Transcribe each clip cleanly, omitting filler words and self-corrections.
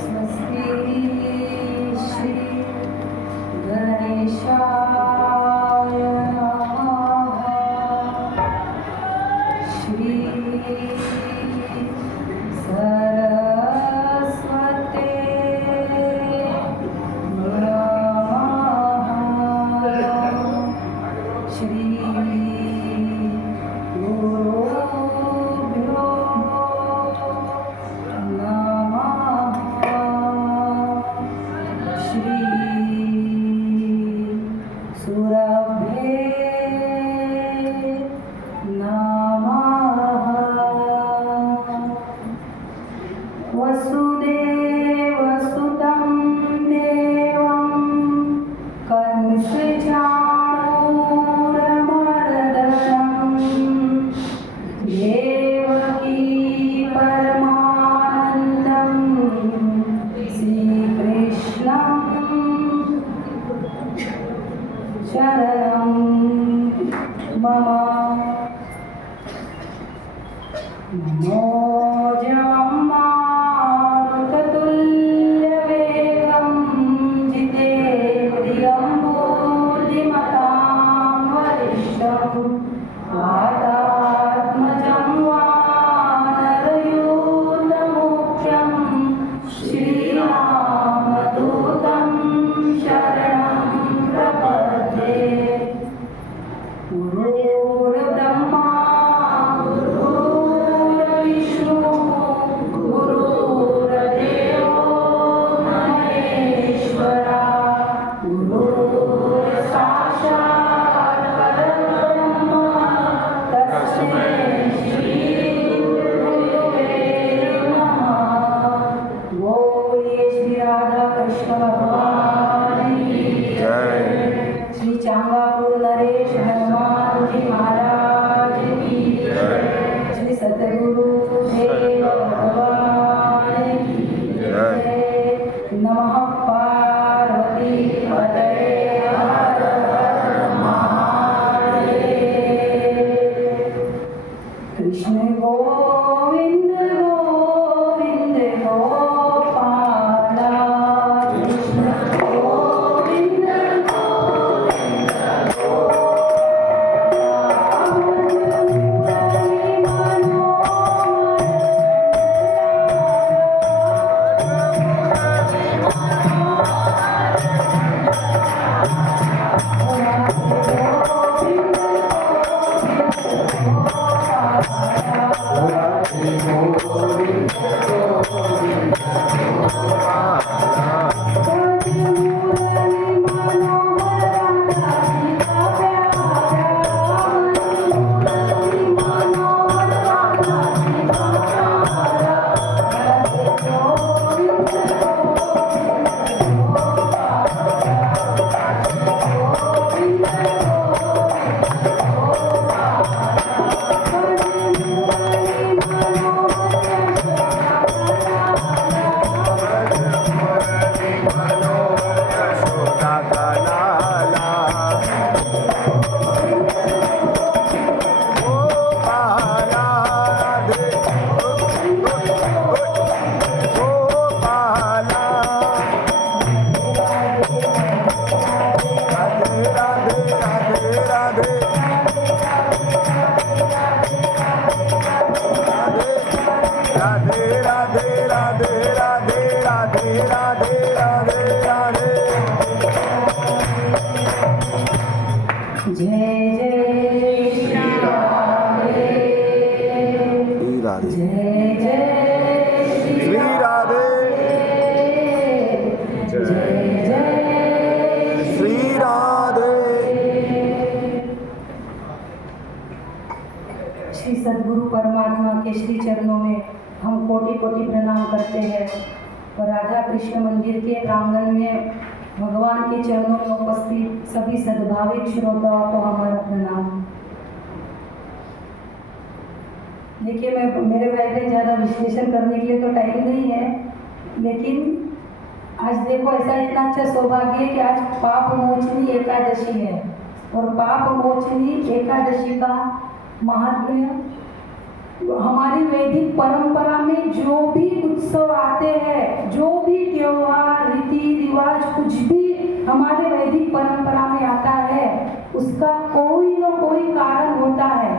स्वस्ति श्री गणेशाय नमः। श्री सरस्वते नमः। श्री गुरुभ्यो नमः। श्री सुरभ्ये नमः। वसुदेवसुतं देवं कंसचाणूरमर्दनं देवकी परमानन्दं श्रीकृष्णं शरणं मम। मनोजवं मारुततुल्यवेगं जितेन्द्रियं बुद्धिमतां वरिष्ठं वातात्मजं वानरयूथमुख्यं श्रीरामदूतं शरणं प्रपद्ये। गुरुर्ब्रह्मा गुरुर्विष्णु गुरुर्देवो महेश्वरा गुरुर्साक्षात् परब्रह्म तस्मै श्री गुरुवे नमः। बोलिए श्री राधा कृष्ण भगवान की जय। श्री चांगापुर नरेश हनुमान जी महाराज की जय। श्री सतगुरु देव भगवान की जय। नमः पार्वती पतये हर हर महादेव। कृष्ण गोविंद गोविंद गोपाला कृष्ण गोविंद श्री सद्गुरु परमात्मा के श्री चरणों में हम कोटि कोटि प्रणाम करते हैं और राधा कृष्ण मंदिर के प्रांगण में भगवान के चरणों में उपस्थित सभी सद्भाविक श्रोताओं को हमारा प्रणाम। देखिए, मैं मेरे भाई में ज़्यादा विश्लेषण करने के लिए तो टाइम नहीं है, लेकिन आज देखो ऐसा इतना अच्छा सौभाग्य है कि आज पाप मोचनी एकादशी है और पाप मोचनी एकादशी का महात्म्य हमारी वैदिक परंपरा में जो भी उत्सव आते हैं, जो भी त्योहार, रीति रिवाज, कुछ भी हमारे वैदिक परंपरा में आता है, उसका कोई न कोई कारण होता है,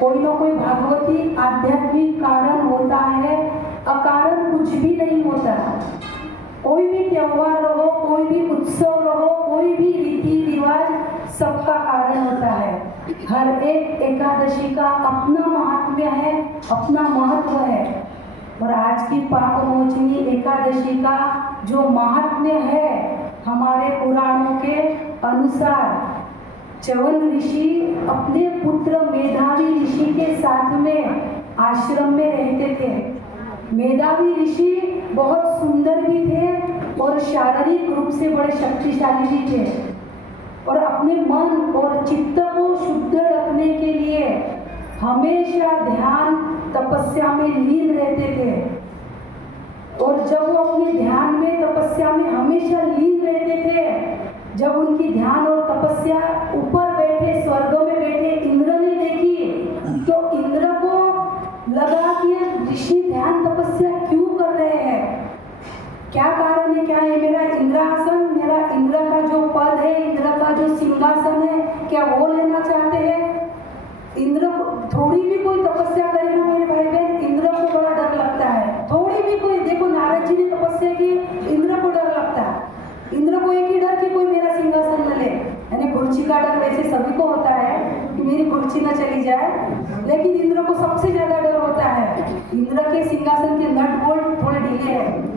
कोई न कोई भगवती आध्यात्मिक कारण होता है। अकारण कुछ भी नहीं होता। कोई भी त्योहार रहो, कोई भी उत्सव रहो, कोई भी रीति रिवाज, सबका कारण होता है। हर एक एकादशी का अपना महात्म्य है, अपना महत्व है। और आज की पापमोचनी एकादशी का जो महात्म्य है, हमारे पुराणों के अनुसार च्यवन ऋषि अपने पुत्र मेधावी ऋषि के साथ में आश्रम में रहते थे। मेधावी ऋषि बहुत सुंदर भी थे और शारीरिक रूप से बड़े शक्तिशाली भी थे, और अपने मन और चित्त को शुद्ध रखने के लिए हमेशा ध्यान तपस्या में लीन रहते थे। और जब वो अपने ध्यान में तपस्या में हमेशा लीन रहते थे, जब उनकी ध्यान और तपस्या ऊपर बैठे स्वर्ग में बैठे इंद्र ने देखी, तो इंद्र को लगा कि ऋषि ध्यान तपस्या क्यों कर रहे हैं, क्या कारण है, क्या है मेरा इंद्रासन, मेरा इंद्र का जो पद है, इंद्र का जो सिंहासन है, क्या वो लेना चाहते हैं। इंद्र थोड़ी भी कोई तपस्या करे ना मेरे भाई बहन, इंद्र को बड़ा डर लगता है। थोड़ी भी कोई, देखो नारद जी ने तपस्या की, इंद्र को डर लगता है। इंद्र को एक ही डर कि कोई मेरा सिंहासन न ले, यानी कुर्सी का डर वैसे सभी को होता है कि मेरी कुर्सी न चली जाए, लेकिन इंद्र को सबसे ज्यादा डर होता है। इंद्र के सिंहासन के नट बोल्ट थोड़े ढीले हैं,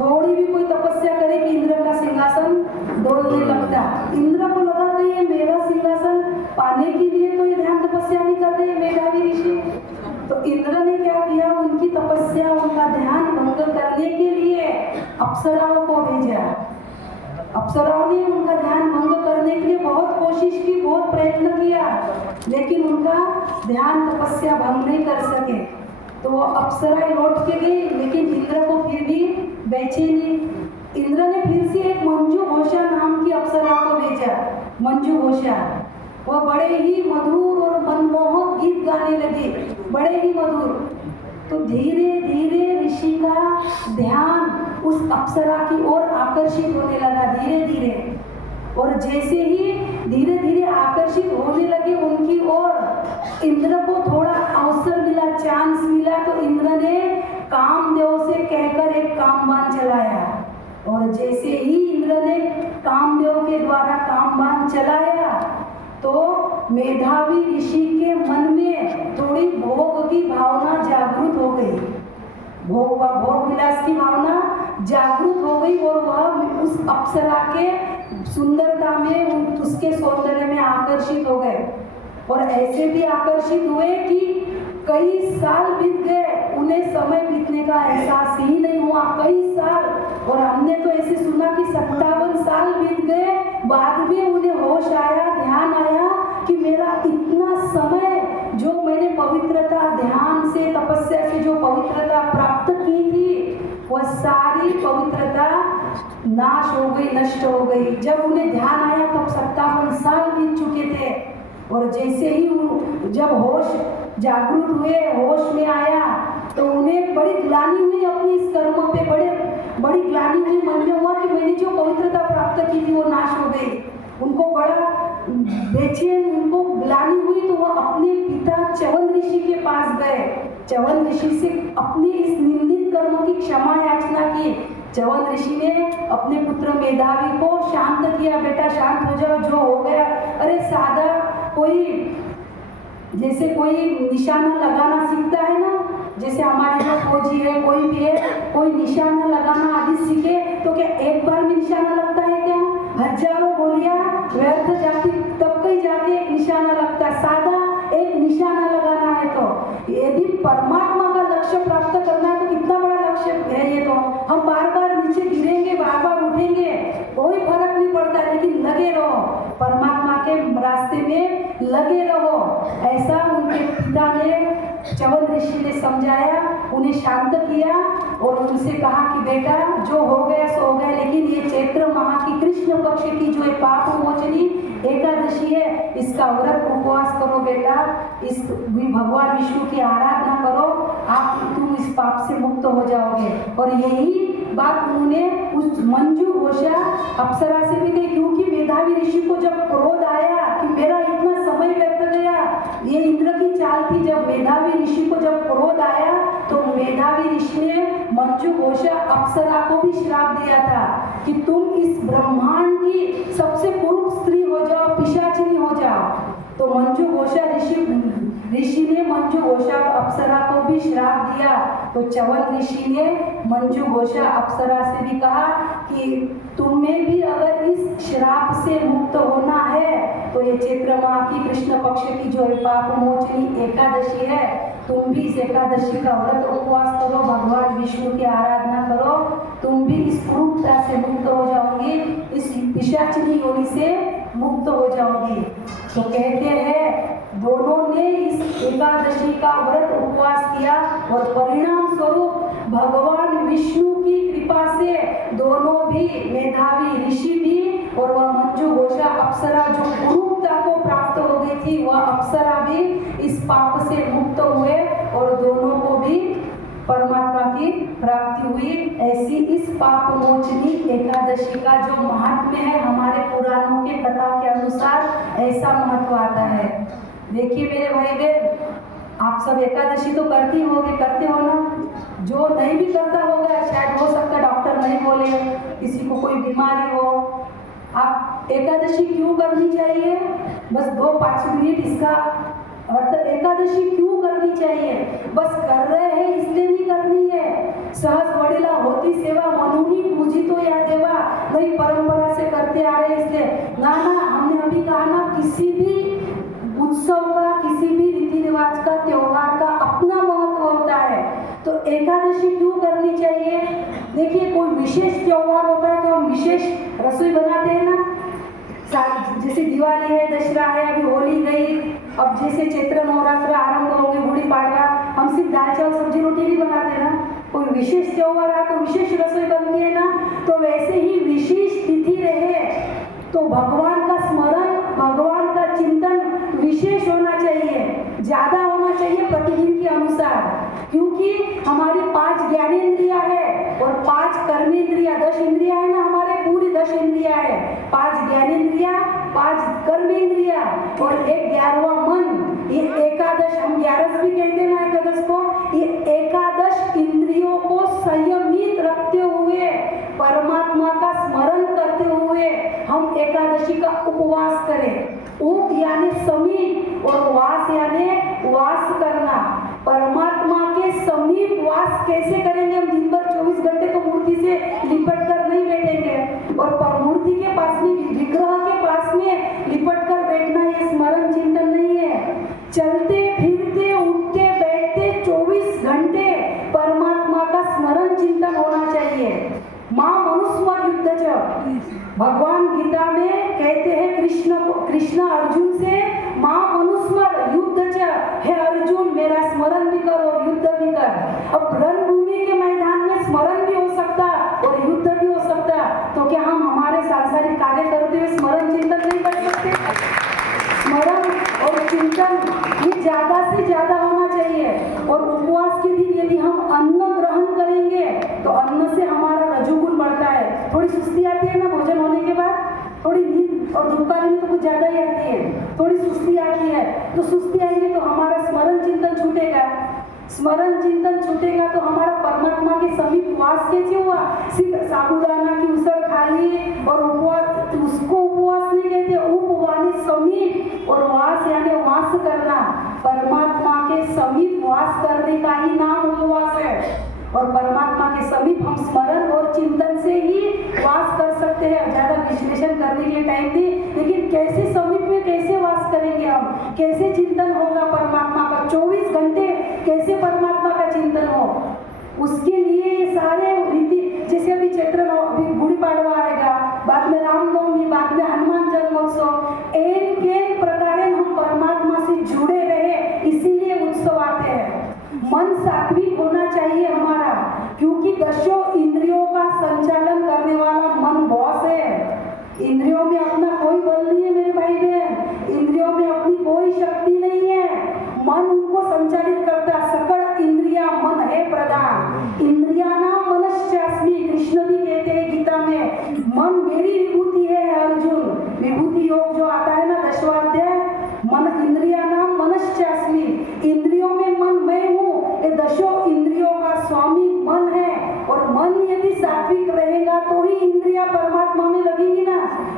थोड़ी भी कोई तपस्या करे कि इंद्र का सिंहासन डोलने लगता। इंद्र को लगा कि ये मेरा सिंहासन पाने के लिए तो ये ध्यान तपस्या नहीं कर रहे मेधावी ऋषि। तो इंद्र ने क्या किया, उनकी तपस्या, उनका ध्यान भंग करने के लिए अप्सराओं को भेजा। अप्सराओं ने उनका ध्यान भंग करने के लिए बहुत कोशिश की, बहुत प्रयत्न किया, लेकिन उनका ध्यान तपस्या भंग नहीं कर सके। तो वो अप्सराएं लौट के गई, लेकिन इंद्र को फिर भी बेचैनी। इंद्र ने फिर से एक मंजू घोषा नाम की अप्सरा को भेजा। मंजू घोषा वह बड़े ही मधुर और मनमोहक गीत गाने लगे, बड़े ही मधुर। तो धीरे धीरे ऋषि का ध्यान उस अप्सरा की ओर आकर्षित होने लगा, धीरे धीरे। और जैसे ही धीरे धीरे आकर्षित होने लगे उनकी ओर, इंद्र को थोड़ा अवसर मिला, चांस मिला, तो इंद्र ने कामदेव से कहकर एक कामबाण चलाया। और जैसे ही इंद्र ने कामदेव के द्वारा कामबाण चलाया, तो मेधावी ऋषि के मन में थोड़ी भोग की भावना जागृत हो गई, भोग विलास की भावना जागृत हो गई, और वह उस अप्सरा के सुंदरता में, उसके सौंदर्य में आकर्षित हो गए। और ऐसे भी आकर्षित हुए कि कई साल बीत गए, उन्हें समय बीतने का एहसास ही नहीं हुआ, कई साल। और हमने तो ऐसे सुना कि 57 साल बीत गए, बाद में उन्हें होश आया, ध्यान आया कि मेरा इतना समय जो मैंने पवित्रता, ध्यान से, तपस्या से जो पवित्रता प्राप्त की थी, वह सारी पवित्रता नाश हो गई, नष्ट हो गई। जब उन्हें ध्यान आया तब 57 साल बीत चुके थे। और जैसे ही जब होश जागृत हुए, होश में आया, तो उन्हें बड़ी ग्लानि हुई अपनी इस कर्म पे, बड़ी ग्लानि हुई, मन में हुआ कि मैंने जो पवित्रता प्राप्त की थी वो नाश हो गई। उनको बड़ा बेचैन, उनको ग्लानि हुई, तो वह अपने पिता च्यवन ऋषि के पास गए। च्यवन ऋषि से अपनी इस निंदित कर्म की क्षमा याचना की। च्यवन ऋषि ने अपने पुत्र मेधावी को शांत किया, बेटा शांत हो जाओ, जो हो गया। अरे सादा कोई, जैसे कोई निशाना लगाना सीखता है ना, जैसे हमारे जो फौजी है, कोई भी है, कोई निशाना लगाना आदि सीखे, तो क्या एक बार में निशाना लगता है क्या? हजारों गोलियां व्यर्थ जाती, तब कहीं जाके एक निशाना लगता है। सादा एक निशाना लगाना है, तो यदि परमात्मा का लक्ष्य प्राप्त करना है तो कितना बड़ा लक्ष्य है ये। तो हम बार बार नीचे गिरेंगे, बार बार उठेंगे, कोई फर्क नहीं पड़ता, लेकिन लगे रहो, परमात्मा के रास्ते में लगे रहो। ऐसा उनके पिता ने च्यवन ऋषि ने समझाया, उन्हें शांत किया और उनसे कहा कि बेटा जो हो गया सो हो गया, लेकिन ये चैत्र माह की कृष्ण पक्ष की जो है पाप मोचनी एकादशी है, इसका व्रत उपवास करो बेटा, इस भगवान विष्णु की आराधना करो, तुम इस पाप से मुक्त हो जाओगे। और यही बात उन्होंने उस मंजू घोषा अप्सरा से भी कही, क्योंकि मेधावी ऋषि को जब क्रोध आया कि मेरा इतना समय व्यर्थ गया, ये इंद्र की चाल थी। जब मेधावी ऋषि को जब क्रोध आया तो मेधावी ऋषि ने मंजू घोषा अप्सरा को भी श्राप दिया था कि तुम इस ब्रह्मांड की सबसे कुरूप स्त्री हो जाओ, पिशाचिनी हो जाओ। तो मंजू घोषा ऋषि ने मंजू घोषा अप्सरा को भी श्राप दिया। तो च्यवन ऋषि ने मंजू घोषा अप्सरा से भी कहा कि तुम्हें भी अगर इस श्राप से मुक्त होना है तो ये चैत्र माह की कृष्ण पक्ष की जो है पाप मोचनी एकादशी है, तुम भी इस एकादशी का व्रत उपवास करो, भगवान विष्णु की आराधना करो, तुम भी इस कुरूपता से मुक्त हो जाओगी, इस पिशाचिनी योनि से मुक्त हो जाओगी। तो कहते हैं दोनों ने इस एकादशी का व्रत उपवास किया और परिणाम स्वरूप भगवान विष्णु की कृपा से दोनों भी मेधावी ऋषि भी और वह मंजू घोषा अप्सरा जो कुरूपता को प्राप्त हो गई थी, वह अप्सरा भी इस पाप से मुक्त हुए और दोनों को भी परमात्मा की प्राप्ति हुई। ऐसी इस पाप मोचनी एकादशी का जो महात्म्य है, हमारे पुराणों के कथा के अनुसार ऐसा महत्व आता है। देखिए मेरे भाई बहन, आप सब एकादशी तो करते हो ना, जो नहीं भी करता होगा, शायद हो सकता है डॉक्टर नहीं बोले, किसी को कोई बीमारी हो, आप एकादशी क्यों करनी चाहिए? बस 2-5 मिनट इसका अर्थ, एकादशी क्यों करनी चाहिए? बस कर रहे हैं इसलिए नहीं करनी है। सहज वडिला होती सेवा मनुनी पूजी तो या देवा, नहीं परंपरा से करते आ रहे इसलिए ना। हमने अभी कहा ना, किसी भी उत्सव का, किसी भी रीति रिवाज का, त्योहार का अपना महत्व होता है। तो एकादशी क्यों करनी चाहिए? देखिए कोई विशेष त्योहार होता है तो हम विशेष रसोई बनाते हैं ना, जैसे दिवाली है, दशहरा है, अभी होली गई, अब जैसे चैत्र नवरात्र आरंभ होंगे, गुड़ी पाड़वा, हम सिर्फ दाल चावल सब्जी रोटी भी बनाते हैं ना। कोई विशेष त्योहार है तो विशेष रसोई बनती है ना। तो वैसे ही विशेष तिथि रहे तो भगवान का स्मरण, भगवान का चिंतन विशेष होना चाहिए, ज्यादा होना चाहिए प्रतिदिन के अनुसार, क्योंकि हमारी 5 ज्ञानेंद्रिया है और 5 कर्मेंद्रिया, 10 इंद्रिया है ना, हमारे पूरी 10 इंद्रिया है, 5 ज्ञानेंद्रिया, 5 कर्मेंद्रिया और 11वां मन। ये एकादश, हम 11 भी कहते हैं ना एकादश को, ये एकादश इंद्रियों को संयमित रखते हुए, परमात्मा का स्मरण करते हुए हम एकादशी का उपवास करें। उप यानी समीप और वास यानी वास करना। परमात्मा के समीप वास कैसे करेंगे? हम दिन भर 24 घंटे तो मूर्ति से लिपट कर नहीं बैठेंगे, और मूर्ति के पास में, विग्रह के पास में लिपट कर बैठना ये स्मरण चिंतन नहीं है। चलते फिरते उठते बैठते 24 घंटे परमात्मा का स्मरण चिंतन होना चाहिए। माँ मनुस्मर युद्ध च, भगवान गीता में कहते हैं कृष्ण अर्जुन से, माँ मनुस्मर युद्ध च, हे अर्जुन मेरा स्मरण भी कर और युद्ध भी कर। अब रणभूमि के मैदान में स्मरण भी हो सकता और युद्ध भी हो सकता, तो क्या हम हमारे सांसारिक कार्य करते हुए स्मरण चिंतन नहीं कर सकते? स्मरण और चिंतन ये ज्यादा से ज्यादा होना चाहिए। और उपवास के दिन यदि हम अन्न ग्रहण करेंगे तो अन्न से हमारा रजोगुण बढ़ता है। थोड़ी सुस्ती आती है ना भोजन होने के बाद, थोड़ी नींद, और धूपकाली में तो कुछ ज्यादा ही आती है, थोड़ी सुस्ती आती है। तो सुस्ती आएगी तो हमारा स्मरण चिंतन छूटेगा, स्मरण चिंतन छूटेगा तो हमारा परमात्मा के समीप वास कैसे हुआ? सिर्फ साबुदाना की उसळ खा ली और उपवास, उसको उपवास नहीं कहते, उपवानी समीप, और वास यानी वास करना। परमात्मा के समीप वास करने का ही नाम उपवास है। और परमात्मा के समीप हम स्मरण और चिंतन से ही वास कर सकते हैं। ज्यादा विश्लेषण करने के लिए टाइम दी, लेकिन कैसे समीप में कैसे वास करेंगे हम, कैसे चिंतन होगा परमात्मा का? 24 घंटे कैसे परमात्मा का चिंतन हो? उसके लिए ये सारे रीति, जैसे अभी चैत्र गुड़ी पाड़वा आएगा, बाद में रामनवमी, बाद में हनुमान जन्मोत्सव, एन प्रकारे हम परमात्मा से जुड़े रहे, इसीलिए उत्सव आते हैं। सात्विक होना चाहिए हमारा, क्योंकि दशों इंद्रियों का संचालन करने वाला मन बॉस है। इंद्रियों में अपना कोई बल नहीं है मेरे भाई बहन, इंद्रियों में अपनी कोई शक्ति नहीं है, मन उनको संचालित करता। सकल इंद्रिया मन है प्रधान, इंद्रिया नाम मनश्चास्मि, कृष्ण भी कहते हैं गीता में, मन मेरी विभूति है अर्जुन। विभूति योग जो आता है ना 10वां अध्याय, मन इंद्रिया नाम मनश्चास्मि, इंद्रियों में मन मैं हूँ। ये दशों इंद्रियों का स्वामी मन है, और मन यदि सात्विक रहेगा तो ही इंद्रिया परमात्मा में लगेगी ना।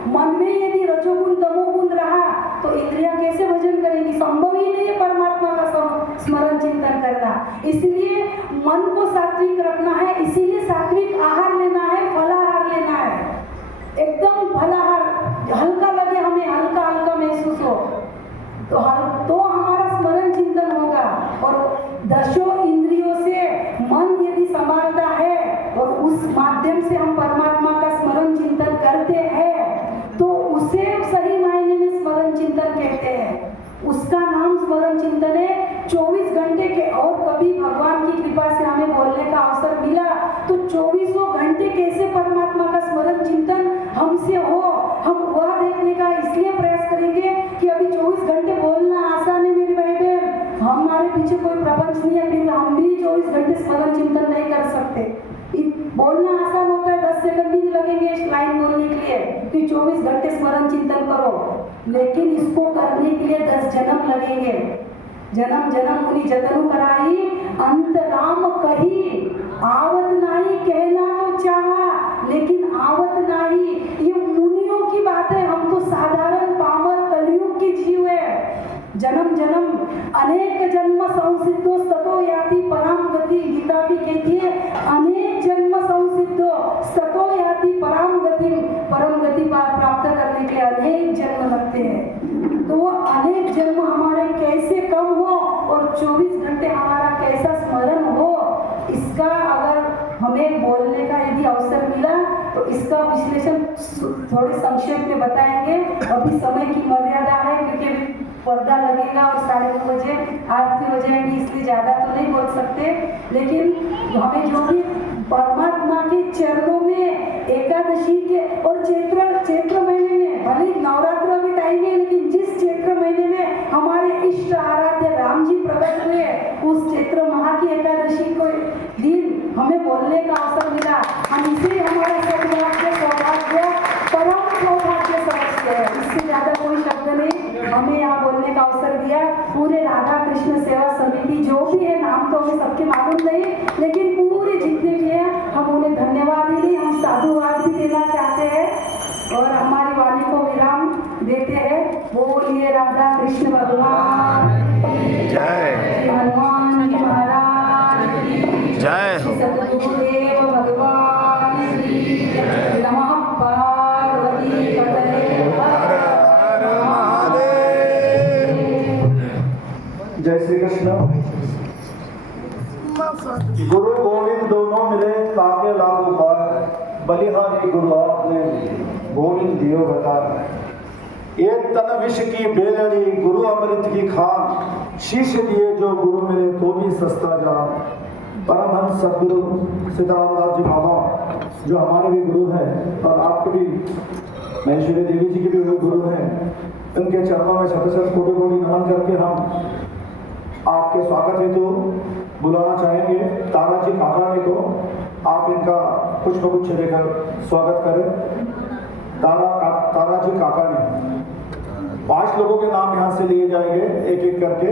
मन में यदि रजोगुण तमोगुण रहा तो इंद्रिया कैसे भजन करेगी? संभव ही नहीं है परमात्मा का स्मरण चिंतन करना। इसलिए मन को सात्विक रखना है, इसीलिए सात्विक आहार लेना है, फलाहार लेना है, एकदम फलाहार, हल्का लगे हमें, हल्का हल्का महसूस हो तो हमारा स्मरण चिंतन होगा। और दशों इंद्रियों से मन यदि संभालता है और उस माध्यम से हम परमात्मा का स्मरण चिंतन करते हैं तो उसे सही मायने में स्मरण चिंतन कहते हैं। उसका नाम स्मरण चिंतन है। 24 घंटे के, और कभी भगवान की कृपा से हमें बोलने का अवसर मिला तो 24 घंटे कैसे परमात्मा का स्मरण चिंतन हमसे हो, हम वह देखने का इसलिए प्रयास करेंगे कि अभी 24 घंटे बोलना आसान है मेरे भाई बहन, हमारे पीछे कोई प्रपंच नहीं है, फिर हम भी 24 घंटे स्मरण चिंतन नहीं कर सकते। बोलना आसान होता है, 10 सेकंड भी नहीं लगेंगे इस लाइन बोलने के लिए कि 24 घंटे स्मरण चिंतन करो, लेकिन इसको करने के लिए 10 जन्म लगेंगे। जन्म जन्म मुनि जतन कराई, अंत राम कही, आवत नाही कहना तो चाहा लेकिन आवत नाही। ये मुनियों की बात है, हम तो साधारण पामर कलयुग के जीव है। जन्म जन्म अनेक जन्म संसिद्धो ततो याति पराम गति, गीता भी कहती है अनेक जन्म संसिद्धो ततो याति पराम गति, परम गति प्राप्त करने के लिए अनेक जन्म लगते हैं। तो वो अनेक जन्म हमारे कैसे कम हो और 24 घंटे हमारा कैसा स्मरण हो, इसका अगर हमें बोलने का यदि अवसर मिला तो इसका विश्लेषण थोड़े संक्षेप में बताएंगे। अभी समय की मर्यादा है क्योंकि पर्दा लगेगा और 9:30 बजे आरती हो जाएगी, इसलिए ज़्यादा तो नहीं बोल सकते। लेकिन हमें जो भी परमात्मा के चरणों में एकादशी के और चैत्र महीने में, भले नवरात्र भी टाइम है, लेकिन जिस चैत्र महीने में हमारे इष्ट आराध्य राम जी प्रकट हुए, उस चैत्र माह की एकादशी को दिन हमें बोलने का अवसर मिला। हम इसे हमारा सौभाग्य परम सौभाग्य समझते हैं। इससे ज़्यादा कोई शब्द नहीं, हमें यहाँ बोलने का अवसर दिया। पूरे राधा कृष्ण सेवा समिति जो भी है, नाम तो हमें सबके मालूम नहीं, लेकिन पूरे जितने भी हैं हम उन्हें धन्यवाद ही नहीं, हम साधुवाद भी देना चाहते हैं और हमारी वाणी को विराम देते हैं। बोलिए राधा कृष्ण भगवान जय, हनुमान जी महाराज जय हो, सद्गुरुदेव भगवान नमः पार्वती पतये हर हर महादेव। जय श्री कृष्ण। गुरु गोविंद दोनों मिले ताके लागू पार, बलिहारी गुरु आपने गोविंद दियो बता। एक तन विष की बेलड़ी गुरु अमृत की खान, शीश दिए जो गुरु मिले तो भी सस्ता जान। परमहंस सदगुरु सीताराम दास जी बाबा जो हमारे भी गुरु हैं और आपके भी महेश्वरी देवी जी के भी गुरु हैं, उनके चरणों में शत शत कोटि कोटि नमन करके हम आपके स्वागत हेतु बुलाना चाहेंगे तारा जी काकानी को। आप इनका पुष्प गुच्छ देकर स्वागत करें। तारा जी काकानी। 5 लोगों के नाम यहाँ से लिए जाएंगे एक एक करके।